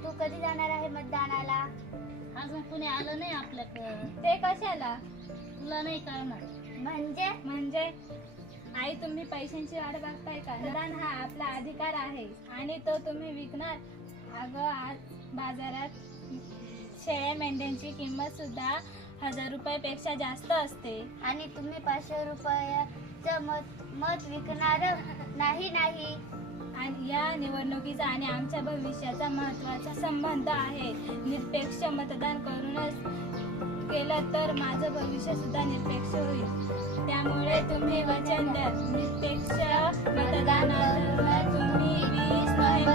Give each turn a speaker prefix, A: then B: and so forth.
A: तू कधी जाणार आहे मतदानाला?
B: अजून कुणी आलं नाही आपल्याकडं.
C: ते कशाला?
B: तुला नाही कळणार.
C: म्हणजे आई, तुम्ही पैशांची वाट बघताय का? मतदान हा आपला अधिकार आहे आणि तो तुम्ही विकणार? अगं, आज बाजारात शेळ्या मेंढ्यांची किंमत सुद्धा 1000 रुपयापेक्षा जास्त असते.
A: आणि तुम्ही 500 रुपयाचं मत विकणार? नाही.
C: आणि या निवडणुकीचा आणि आमच्या भविष्याचा महत्त्वाचा संबंध आहे. निरपेक्ष मतदान करूनच केलं तर माझं भविष्य सुद्धा निरपेक्ष होईल. त्यामुळे तुम्ही वचन द्या, निरपेक्ष मतदानाला तुम्ही 20 नोव्हेंबर